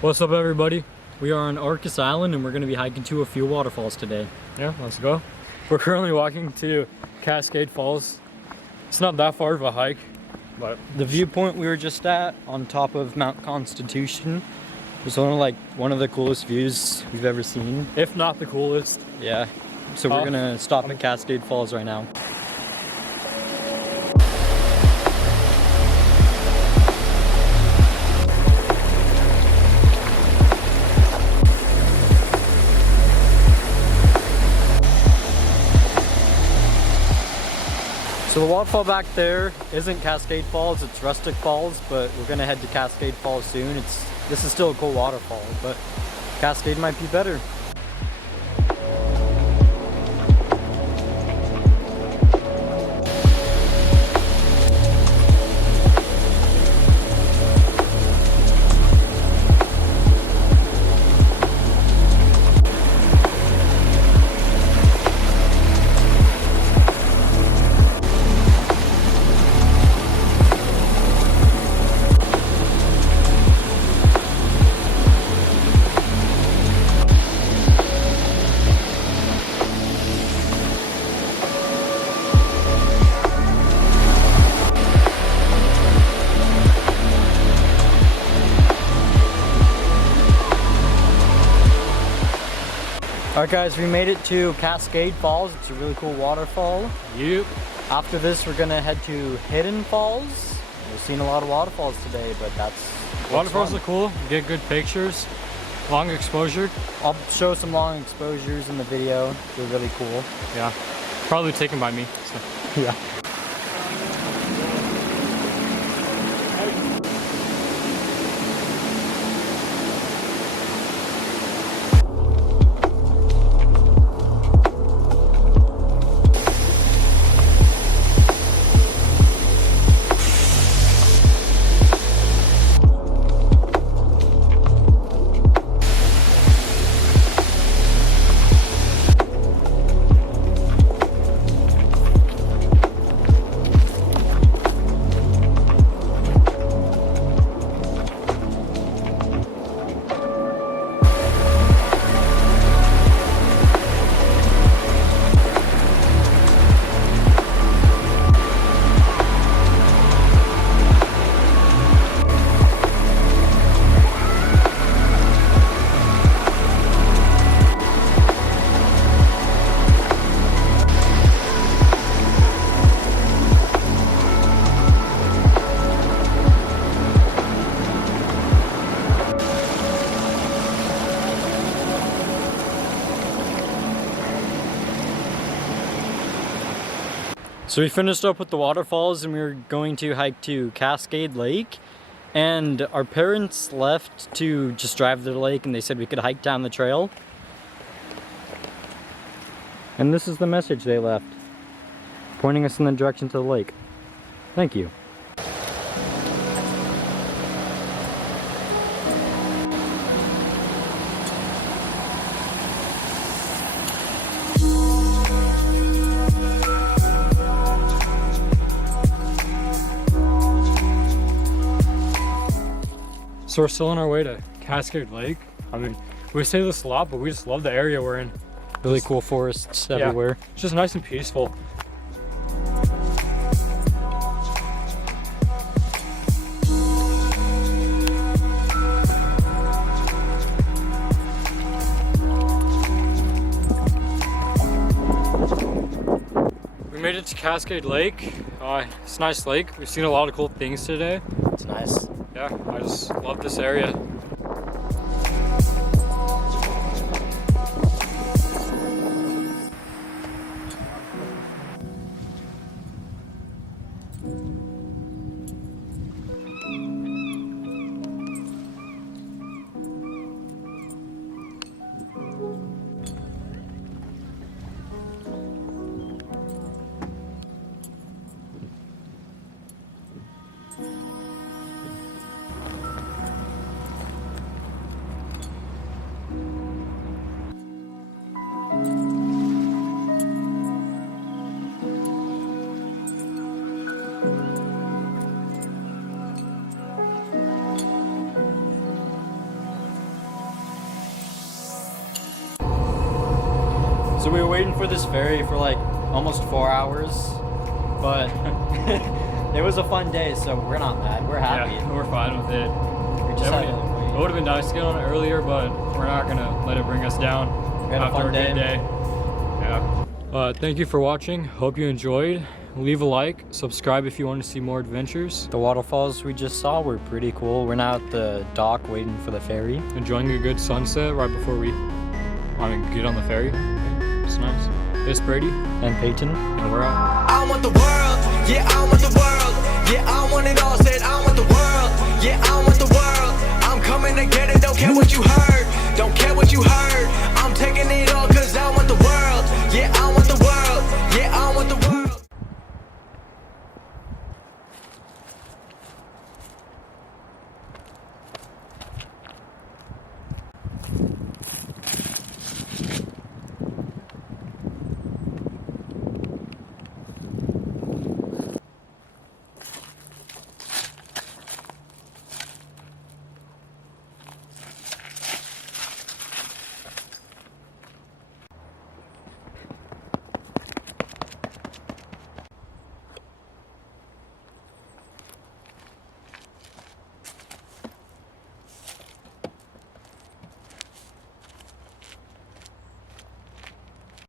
What's up, everybody? We are on Orcas Island and we're going to be hiking to a few waterfalls today. Yeah, let's go. We're currently walking to Cascade Falls. It's not that far of a hike, but the viewpoint we were just at on top of Mount Constitution was one of the coolest views we've ever seen, if not the coolest. Yeah. So we're gonna stop at Cascade Falls right now. So the waterfall back there isn't Cascade Falls, it's Rustic Falls, but we're gonna head to Cascade Falls soon. This is still a cool waterfall, but Cascade might be better. Alright guys, we made it to Cascade Falls. It's a really cool waterfall. Yep. After this, we're gonna head to Hidden Falls. We've seen a lot of waterfalls today, but waterfalls are cool. You get good pictures, long exposure. I'll show some long exposures in the video. They're really cool. Yeah, probably taken by me. So. Yeah. So we finished up with the waterfalls and we were going to hike to Cascade Lake, and our parents left to just drive to the lake and they said we could hike down the trail. And this is the message they left, pointing us in the direction to the lake. Thank you. So we're still on our way to Cascade Lake. I mean, we say this a lot, but we just love the area we're in. Really cool forests everywhere. Yeah, it's just nice and peaceful. We made it to Cascade Lake. It's a nice lake. We've seen a lot of cool things today. It's nice. Yeah, I just love this area. So we were waiting for this ferry for like almost 4 hours, but it was a fun day, so we're not mad. We're happy. Yeah, we're fine with it. We just had to wait. It would have been nice to get on it earlier, but we're not gonna let it bring us down. We had a fun day. Good day. Yeah. Thank you for watching. Hope you enjoyed. Leave a like, subscribe if you want to see more adventures. The waterfalls we just saw were pretty cool. We're now at the dock waiting for the ferry. Enjoying a good sunset right before we get on the ferry. It's nice. It's Brady And Peyton. and we're out. I want the world, yeah, I want the world, yeah, I want it all, said I want the world, yeah, I want the world, I'm coming to get it, don't care what you heard, don't care what you heard, I'm taking it all cause I